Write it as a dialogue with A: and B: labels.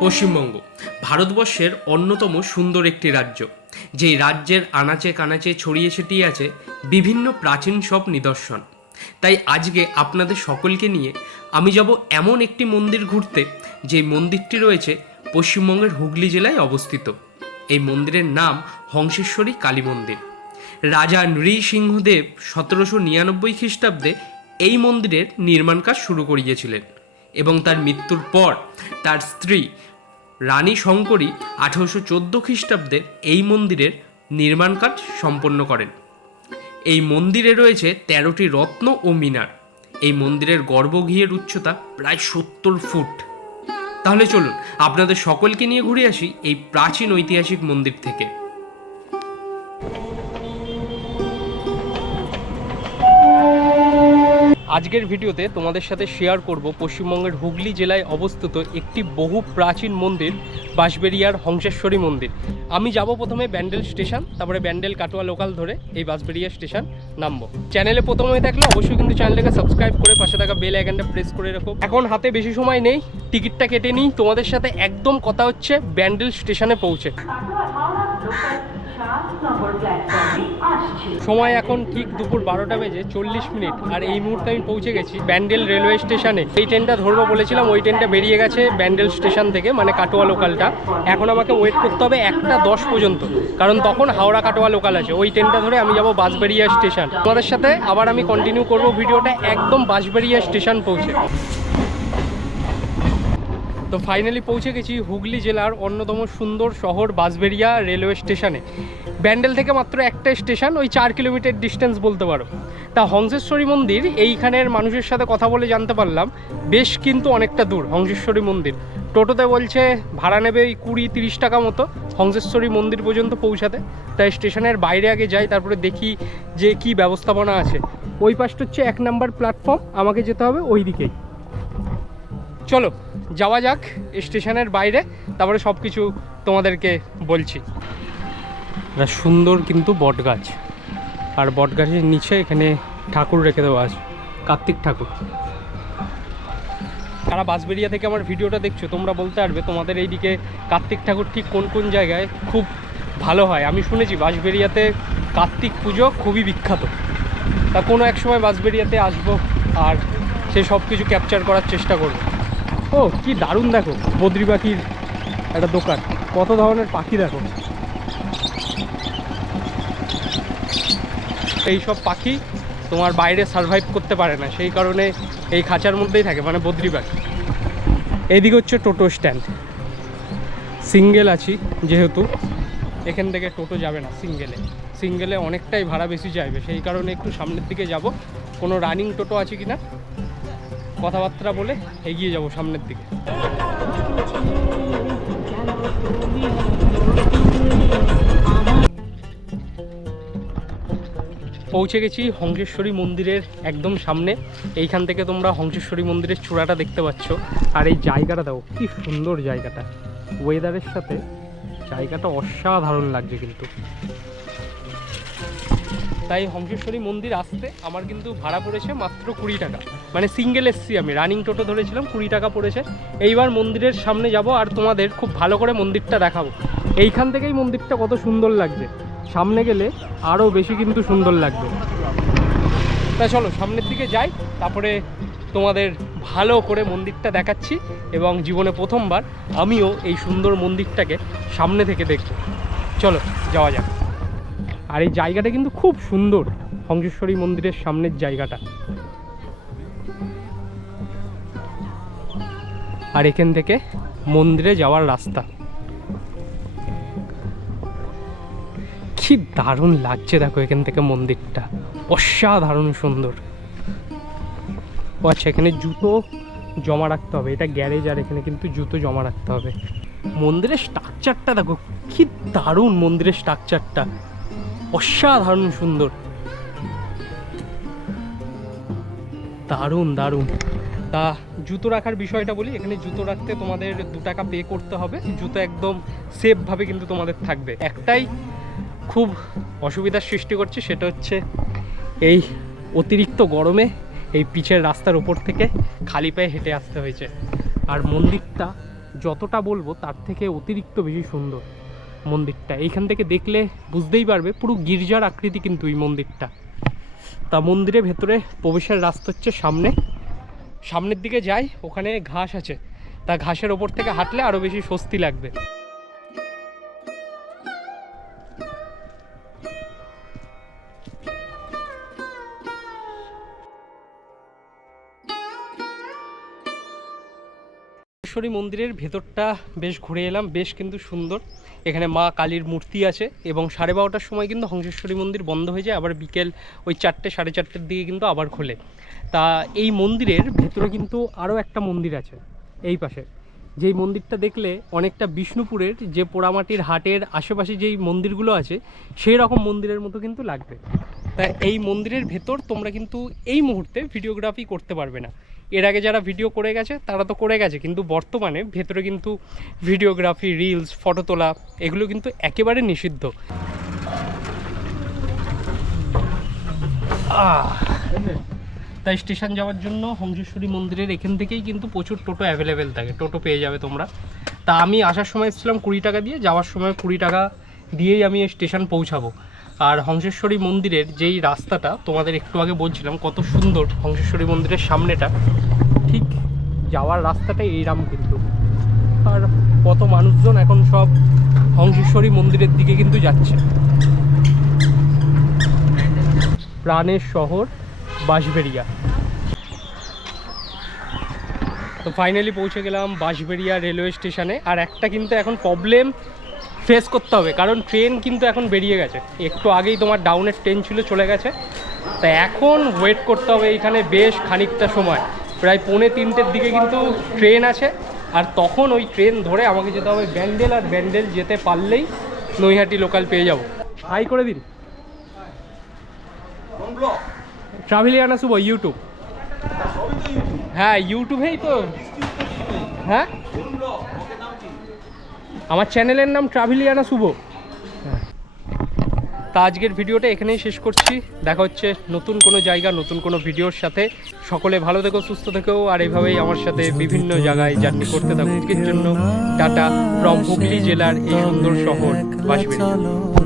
A: পশ্চিমবঙ্গ। ভারতবর্ষের অন্যতম সুন্দর একটি রাজ্য। যেই রাজ্যের আনাচে কানাচে ছড়িয়ে ছিটিয়ে আছে বিভিন্ন প্রাচীন সব নিদর্শন। তাই আজকে আপনাদের সকলকে নিয়ে আমি যাব এমন একটি মন্দির ঘুরতে, যেই মন্দিরটি রয়েছে পশ্চিমবঙ্গের হুগলি জেলায় অবস্থিত। এই মন্দিরের নাম হংসেশ্বরী কালী মন্দির। রাজা নৃসিংহদেব সতেরোশো নিরানব্বই খ্রিস্টাব্দে এই মন্দিরের নির্মাণ কাজ শুরু করিয়েছিলেন এবং তার মৃত্যুর পর তার স্ত্রী রানী শঙ্করী আঠারোশো চোদ্দ খ্রিস্টাব্দে এই মন্দিরের নির্মাণ কাজ সম্পন্ন করেন। এই মন্দিরে রয়েছে তেরোটি রত্ন ও মিনার। এই মন্দিরের গর্ভগৃহের উচ্চতা প্রায় সত্তর ফুট। তাহলে চলুন, আপনাদের সকলকে নিয়ে ঘুরে আসি এই প্রাচীন ঐতিহাসিক মন্দির থেকে। আজকের ভিডিওতে তোমাদের সাথে শেয়ার করব পশ্চিমবঙ্গের হুগলি জেলায় অবস্থিত একটি বহু প্রাচীন মন্দির বাঁশবেরিয়ার হংসেশ্বরী মন্দির। আমি যাব প্রথমে ব্যান্ডেল স্টেশন, তারপরে ব্যান্ডেল কাটোয়া লোকাল ধরে এই বাঁশবেরিয়া স্টেশন নামবো। চ্যানেলে প্রথম হয়ে থাকলে অবশ্যই কিন্তু চ্যানেলটাকে সাবস্ক্রাইব করে পাশে থাকা বেল আইকনটা প্রেস করে রাখো। এখন হাতে বেশি সময় নেই টিকিটটা কেটে নিই। তোমাদের সাথে একদম কথা হচ্ছে ব্যান্ডেল স্টেশনে পৌঁছে। সময় এখন ঠিক দুপুর বারোটা বেজে চল্লিশ মিনিট। আর এই মুহূর্তে আমি পৌঁছে গেছি ব্যান্ডেল রেলওয়ে স্টেশনে। এই ট্রেনটা ধরবো বলেছিলাম, ওই ট্রেনটা বেরিয়ে গেছে ব্যান্ডেল স্টেশন থেকে মানে কাটোয়া লোকালটা। এখন আমাকে ওয়েট করতে হবে একটা দশ পর্যন্ত, কারণ তখন হাওড়া কাটোয়া লোকাল আছে। ওই ট্রেনটা ধরে আমি যাব বাঁশবেরিয়া স্টেশন। তোমাদের সাথে আবার আমি কন্টিনিউ করব ভিডিওটা, একদম বাঁশবেরিয়া স্টেশন পৌঁছে। তো ফাইনালি পৌঁছে গেছি হুগলি জেলার অন্যতম সুন্দর শহর বাঁশবেরিয়া রেলওয়ে স্টেশনে ব্যান্ডেল থেকে মাত্র একটা স্টেশন ওই চার কিলোমিটার ডিস্টেন্স বলতে পারো। তা হংসেশ্বরী মন্দির, এইখানের মানুষের সাথে কথা বলে জানতে পারলাম, বেশ কিন্তু অনেকটা দূর, হংসেশ্বরী মন্দির। টোটোতে বলছে, ভাড়া নেবে ওই কুড়ি তিরিশ টাকা মতো, হংসেশ্বরী মন্দির পর্যন্ত পৌঁছাতে। তাই স্টেশনের বাইরে আগে যাই, তারপরে দেখি যে কি ব্যবস্থাপনা আছে। ওই পাশটা হচ্ছে এক নাম্বার প্ল্যাটফর্ম আমাকে যেতে হবে ওই দিকেই। চলো, যাওয়া যাক স্টেশনের বাইরে, তারপরে সব কিছু তোমাদেরকে বলছি। একটা সুন্দর কিন্তু বট গাছ আর বট গাছের নিচে এখানে ঠাকুর রেখে দেওয়া আছে, কার্তিক ঠাকুর। যারা বাঁশবেরিয়া থেকে আমার ভিডিওটা দেখছ, তোমরা বলতে পারবে তোমাদের এইদিকে কার্তিক ঠাকুর ঠিক কোন কোন জায়গায় খুব ভালো হয়। আমি শুনেছি বাঁশবেরিয়াতে কার্তিক পুজো খুবই বিখ্যাত। তা কোনো এক সময় বাঁশবেরিয়াতে আসব আর সে সব কিছু ক্যাপচার করার চেষ্টা করব। ও, কি দারুণ দেখো, বদ্রি পাখির একটা দোকান। কত ধরনের পাখি দেখো। এই সব পাখি তোমার বাইরে সার্ভাইভ করতে পারে না, সেই কারণে এই খাঁচার মধ্যেই থাকে মানে বদ্রি পাখি। এইদিকে হচ্ছে টোটো স্ট্যান্ড সিঙ্গেল আছি, যেহেতু। এখান থেকে টোটো যাবে না সিঙ্গেলে সিঙ্গেলে অনেকটাই ভাড়া বেশি চাইবে, সেই কারণে একটু সামনের দিকে যাব। কোনো রানিং টোটো আছে কি না কথাবার্তা বলে এগিয়ে যাব সামনের দিকে। পৌঁছে গেছি হংসেশ্বরী মন্দিরের একদম সামনে। এইখান থেকে তোমরা হংসেশ্বরী মন্দিরের চূড়াটা দেখতে পাচ্ছ। আর এই জায়গাটা দেখো, কি সুন্দর জায়গাটা। ওয়েদারের সাথে জায়গাটা অসাধারণ লাগছে কিন্তু। তাই হংসেশ্বরী মন্দির আসতে আমার কিন্তু ভাড়া পড়েছে মাত্র কুড়ি টাকা। মানে সিঙ্গেল এসছি আমি রানিং টোটো ধরেছিলাম, কুড়ি টাকা পড়েছে। এইবার মন্দিরের সামনে যাব আর তোমাদের খুব ভালো করে মন্দিরটা দেখাবো। এইখান থেকেই মন্দিরটা কত সুন্দর লাগছে। সামনে গেলে আরও বেশি কিন্তু সুন্দর লাগবে। তা চলো, সামনের দিকে যাই, তারপরে তোমাদের ভালো করে মন্দিরটা দেখাচ্ছি এবং জীবনে প্রথমবার আমিও এই সুন্দর মন্দিরটাকে সামনে থেকে দেখব। চলো, যাওয়া যাক। আর এই জায়গাটা কিন্তু খুব সুন্দর, হংসেশ্বরী মন্দিরের সামনের জায়গাটা। আর এখান থেকে মন্দিরে যাওয়ার রাস্তা। কি দারুণ লাগছে দেখো এখান থেকে মন্দিরটা। অসাধারণ সুন্দর। ও আচ্ছা এখানে জুতো জমা রাখতে হবে। এটা গ্যারেজ আর এখানে কিন্তু জুতো জমা রাখতে হবে। মন্দিরের স্ট্রাকচারটা দেখো, কি দারুণ মন্দিরের স্ট্রাকচারটা অসাধারণ সুন্দর। দারুণ দারুণ। তা জুতো রাখার বিষয়টা বলি, এখানে জুতো রাখতে তোমাদের দু টাকা পে করতে হবে। জুতো একদম সেফভাবে কিন্তু তোমাদের থাকবে। একটাই খুব অসুবিধার সৃষ্টি করছে, সেটা হচ্ছে এই অতিরিক্ত গরমে এই পিচের রাস্তার উপর থেকে খালি পায়ে হেঁটে আসতে হয়েছে। আর মন্দিরটা যতটা বলব, তার থেকে অতিরিক্ত বেশি সুন্দর। মন্দিরটা। এইখান থেকে দেখলে বুঝতেই পারবে পুরো গির্জার আকৃতি কিন্তু এই মন্দিরটা। তা মন্দিরের ভেতরে প্রবেশের রাস্তা হচ্ছে সামনে। সামনের দিকে যাই, ওখানে ঘাস আছে। তা ঘাসের ওপর থেকে হাঁটলে আরও বেশি স্বস্তি লাগবে। ঈশ্বরী মন্দিরের ভেতরটা বেশ ঘুরে এলাম, বেশ কিন্তু সুন্দর। এখানে মা কালীর মূর্তি আছে এবং সাড়ে বারোটার সময় কিন্তু হংসেশ্বরী মন্দির বন্ধ হয়ে যায়, আবার বিকেল ওই চারটে, সাড়ে চারটের দিকে কিন্তু আবার খোলে। তা এই মন্দিরের ভেতরে কিন্তু আরও একটা মন্দির আছে, এই পাশে। যেই মন্দিরটা দেখলে অনেকটা বিষ্ণুপুরের যে পোড়ামাটির হাটের আশেপাশে যেই মন্দিরগুলো আছে, সেই রকম মন্দিরের মতো কিন্তু লাগবে। তা এই মন্দিরের ভেতর তোমরা কিন্তু এই মুহূর্তে ভিডিওগ্রাফি করতে পারবে না। এর আগে যারা ভিডিও করে গেছে, তারা তো করে গেছে, কিন্তু বর্তমানে ভেতরে কিন্তু ভিডিওগ্রাফি, রিলস, ফটো তোলা, এগুলো কিন্তু একেবারে নিষিদ্ধ। তাই স্টেশন যাওয়ার জন্য হংসেশ্বরী মন্দিরের এখান থেকেই কিন্তু প্রচুর টোটো অ্যাভেলেবেল থাকে, টোটো পেয়ে যাবে তোমরা। তা আমি আসার সময় এসেছিলাম কুড়ি টাকা দিয়ে, যাওয়ার সময় কুড়ি টাকা দিয়েই আমি স্টেশন পৌঁছাবো। আর হংসেশ্বরী মন্দিরের যেই রাস্তাটা, তোমাদের একটু আগে বলছিলাম কত সুন্দর হংসেশ্বরী মন্দিরের সামনেটা। ঠিক যাওয়ার রাস্তাটা এইরাম কিন্তু। আর কত মানুষজন এখন সব হংসেশ্বরী মন্দিরের দিকে কিন্তু যাচ্ছে। প্রাণের শহর বাঁশবেড়িয়া। তো ফাইনালি পৌঁছে গেলাম বাঁশবেড়িয়া রেলওয়ে স্টেশনে আর একটা কিন্তু এখন প্রবলেম ফেস করতে হবে, কারণ ট্রেন কিন্তু এখন বেরিয়ে গেছে। একটু আগেই তোমার ডাউনের ট্রেন ছিল, চলে গেছে। তা এখন ওয়েট করতে হবে, এখানে বেশ খানিকটা সময়। প্রায় পৌনে তিনটের দিকে কিন্তু ট্রেন আছে, আর তখন ওই ট্রেন ধরে আমাকে যেতে হবে ব্যান্ডেল, আর ব্যান্ডেল যেতে পারলেই নৈহাটি লোকাল পেয়ে যাব। হাই করে দিন। ট্রাভেলিয়ানা শুভ ইউটিউব হ্যাঁ ইউটিউবেই তো। হ্যাঁ? আমার চ্যানেলের নাম ট্রাভেলিয়ানা শুভ। তা আজকের ভিডিওটা এখানেই শেষ করছি। দেখা হচ্ছে নতুন কোনো জায়গা, নতুন কোনো ভিডিওর সাথে। সকলে ভালো থেকো, সুস্থ থেকো, আর এইভাবেই আমার সাথে বিভিন্ন জায়গায় জার্নি করতে থাকো। জন্য টাটা ফ্রম হুগলি জেলার এই সুন্দর শহর বাঁশবেড়িয়া